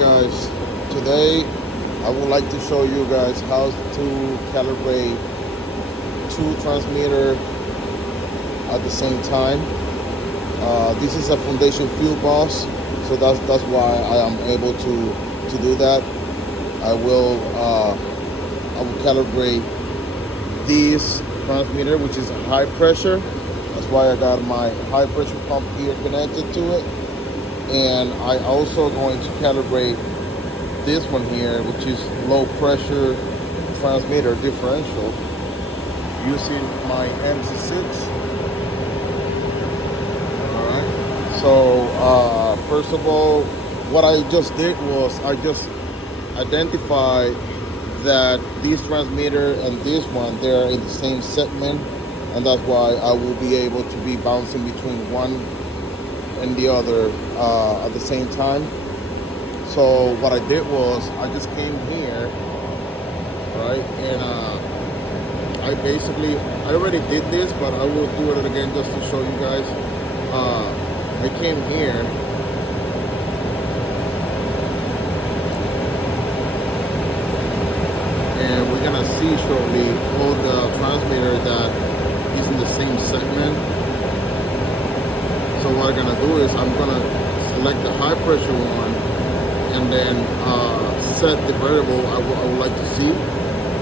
guys, today I would like to show you guys how to calibrate two transmitters at the same time. This is a Foundation Fieldbus, so that's why I am able to do that. I will calibrate this transmitter, which is high pressure. That's why I got my high pressure pump here connected to it. And I also going to calibrate this one here, which is low pressure transmitter differential, using my MC6. Alright, so first of all, what I just did was I just identified that this transmitter and this one, they're in the same segment, and that's why I will be able to be bouncing between one and the other at the same time. So what I did was I just came here, right, and I already did this, but I will do it again just to show you guys. I came here and we're gonna see shortly all the transmitter that is in the same segment. So what I'm gonna do is I'm gonna select the high pressure one and then set the variable I would like to see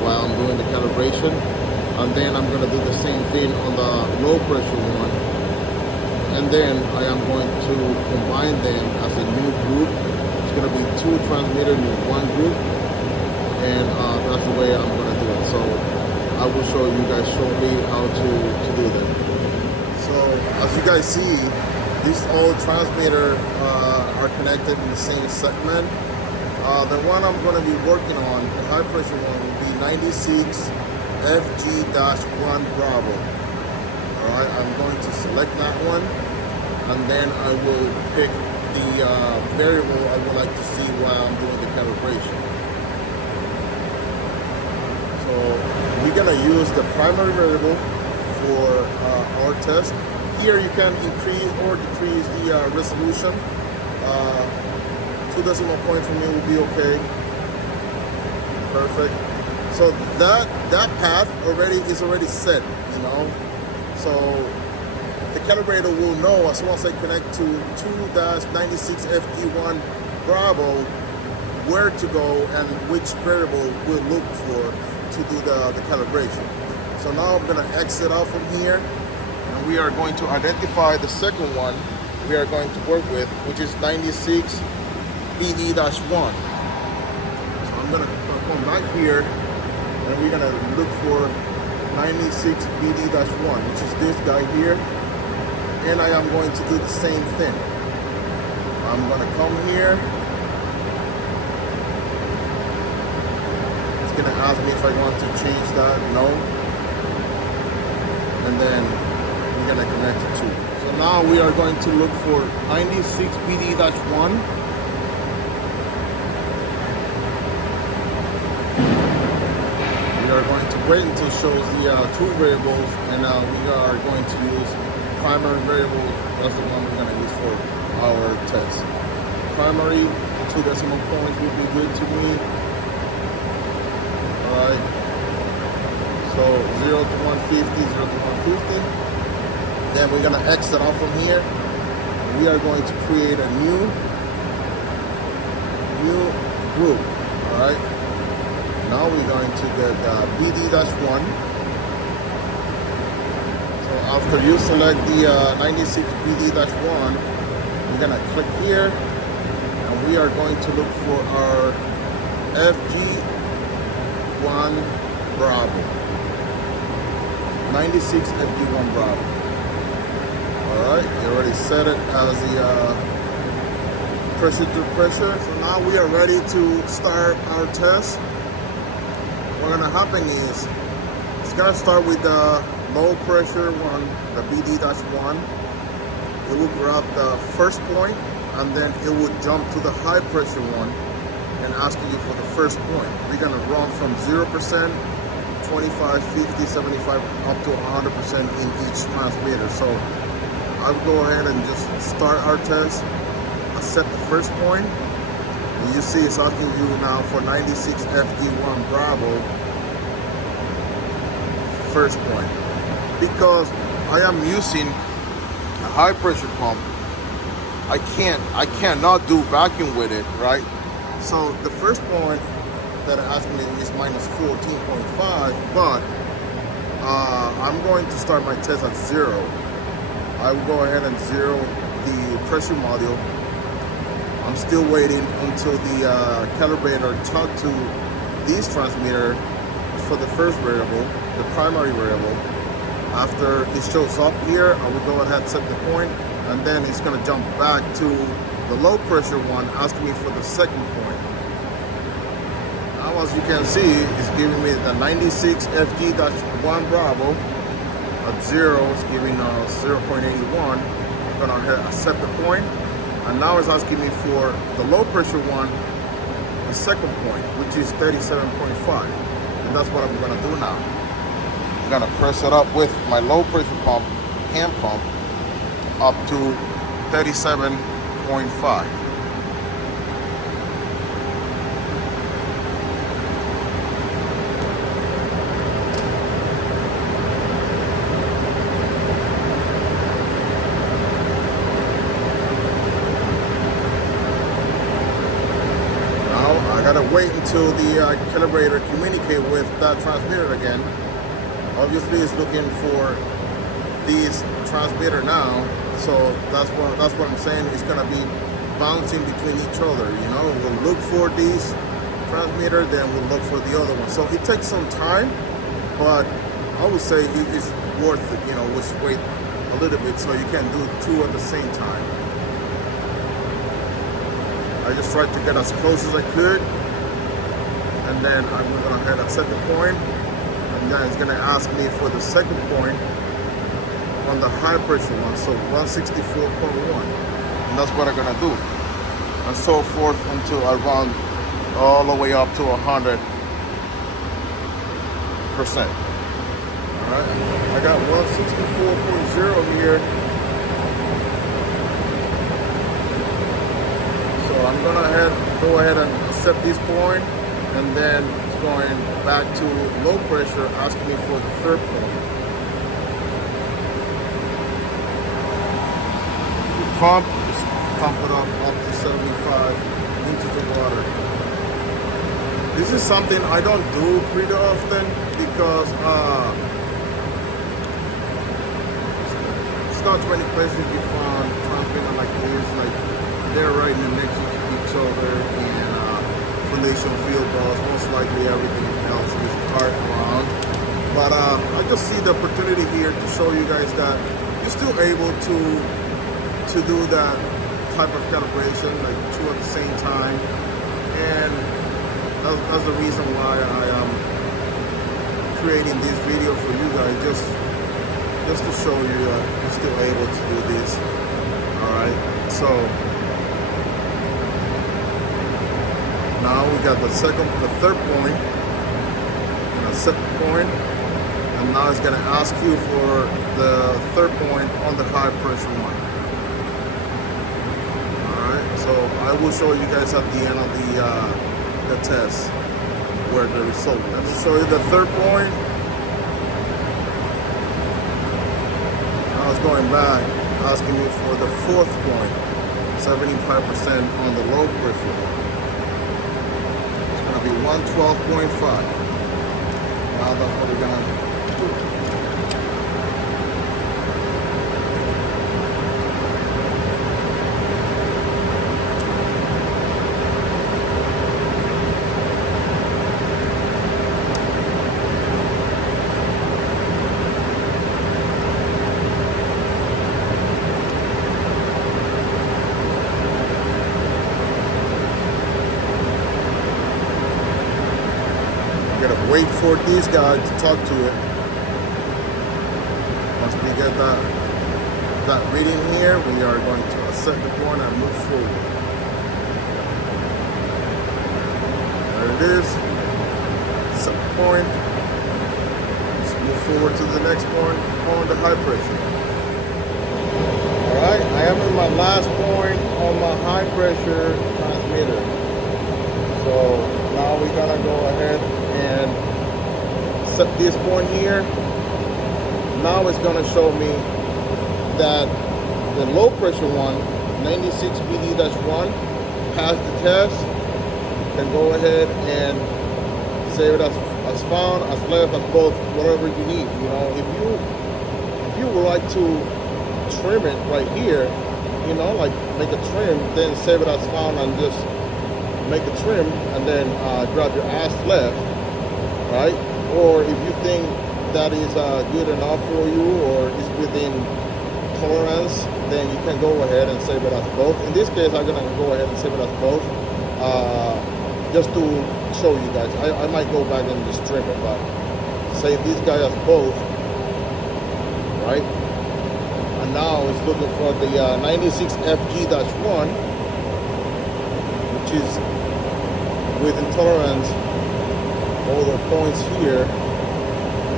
while I'm doing the calibration. And then I'm gonna do the same thing on the low pressure one. And then I am going to combine them as a new group. It's gonna be two transmitters in one group. And that's the way I'm gonna do it. So I will show you guys shortly how to do that. So as you guys see, these all transmitters are connected in the same segment. The one I'm going to be working on, the high pressure one, will be 96 FG-1 Bravo. Alright, I'm going to select that one, and then I will pick the variable I would like to see while I'm doing the calibration. So we're going to use the primary variable for our test. Here you can increase or decrease the resolution. 2 decimal points for me will be okay. Perfect. So that path is already set, you know. So the calibrator will know as soon as I connect to 2-96FD1 Bravo where to go and which variable we'll look for to do the calibration. So now I'm gonna exit out from here. And we are going to identify the second one we are going to work with, which is 96 BD-1. So I'm going to come back here and we're going to look for 96 BD-1, which is this guy here. And I am going to do the same thing. I'm going to come here. It's going to ask me if I want to change that. No. And then we're going to connect it to. So now we are going to look for 96 BD-1. We are going to wait until it shows the two variables, and we are going to use primary variable. That's the one we're going to use for our test. Primary, 2 decimal points will be good to me. Alright. So 0 to 150, 0 to 150. Then we're gonna exit off from here. We are going to create a new group. Alright. Now we're going to get BD-1. So after you select the 96 BD-1, we're gonna click here and we are going to look for our FG-1 Bravo. 96 FG-1 Bravo. Alright, you already set it as the pressure to pressure. So now we are ready to start our test. What's gonna happen is it's gonna start with the low pressure one, the BD-1. It will grab the first point and then it will jump to the high pressure one and ask you for the first point. We're gonna run from 0%, 25, 50, 75, up to 100% in each transmitter. So I'll go ahead and just start our test. I set the first point, You see it's asking you now for 96 FD1 Bravo first point. Because I am using a high pressure pump, I cannot do vacuum with it, right? So the first point that it asked me is minus 14.5, but I'm going to start my test at 0. I will go ahead and 0 the pressure module. I'm still waiting until the calibrator talk to this transmitter for the first variable, the primary variable. After it shows up here, I will go ahead and set the point, and then it's going to jump back to the low pressure one, asking me for the second point. Now, as you can see, it's giving me the 96 FG-1 Bravo at 0. It's giving 0.81. I'm going to set the point, and now it's asking me for the low pressure one, the second point, which is 37.5, and that's what I'm going to do now. I'm going to press it up with my low pressure pump, hand pump, up to 37.5. Now I gotta wait until the calibrator communicate with that transmitter again. Obviously, it's looking for this transmitter now, so that's what I'm saying. It's gonna be bouncing between each other. You know, we'll look for this transmitter, then we'll look for the other one. So it takes some time, but I would say it is worth it. You know, just wait a little bit so you can do two at the same time. I just tried to get as close as I could, and then I'm gonna go ahead and set the point. And then it's going to ask me for the second point on the high pressure one, so 164.1. And that's what I'm going to do. And so forth until I run all the way up to 100%. Alright, I got 164.0 here. So I'm going to go ahead and set this point, and then going back to low pressure, asking me for the third point. The pump is pumping up to 75 inches of water. This is something I don't do pretty often because it's not too many places you find transmitter like this. Like they're right next to each other, and Foundation Fieldbus, most likely everything else is part around. But I just see the opportunity here to show you guys that you're still able to do that type of calibration, like two at the same time. And that's the reason why I am creating this video for you guys, just to show you that you're still able to do this. Alright, so now we got the third point, and a second point, and now it's gonna ask you for the third point on the high pressure one. Alright, so I will show you guys at the end of the test where the result. Let me show you the third point. Now it's going back, asking me for the fourth point, 75% on the low pressure one. 112.5. Now that's what we're gonna do. Wait for these guys to talk to it. Once we get that reading here, we are going to set the point and move forward. There it is. Set the point. Let's move forward to the next point on the high pressure. Alright, I am in my last point on my high pressure transmitter. set this point here. Now it's going to show me that the low pressure one, 96 BD-1, passed the test. Can go ahead and save it as found, as left, as both, whatever you need. You know, if you would like to trim it right here, you know, like make a trim, then save it as found and just make a trim, and then grab your as left, right? Or if you think that is good enough for you, or is within tolerance, then you can go ahead and save it as both. In this case, I'm gonna go ahead and save it as both, just to show you guys. I might go back and just trim it, but save this guy as both, right? And now it's looking for the 96 FG-1, which is with intolerance, all the points here,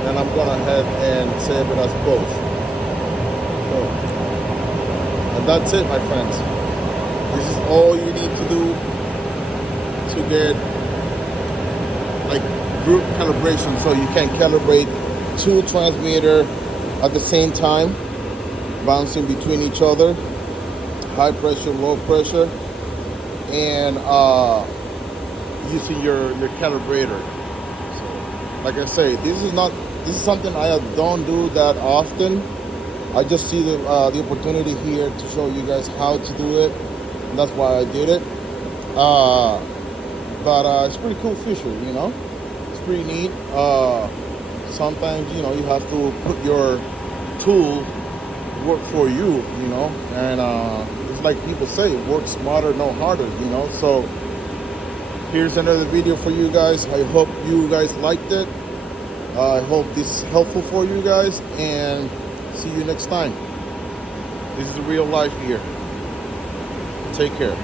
and I'm gonna head and save it as both. So, and that's it, my friends. This is all you need to do to get like group calibration, so you can calibrate two transmitters at the same time, bouncing between each other, high pressure, low pressure, and using your calibrator. So, like I say, this is something I don't do that often. I just see the opportunity here to show you guys how to do it, and that's why I did it. But it's pretty cool feature, you know. It's pretty neat. Sometimes, you know, you have to put your tool work for you, you know, and it's like people say, work smarter, no harder, you know. So here's another video for you guys. I hope you guys liked it. I hope this is helpful for you guys, and see you next time. This is the real life here. Take care.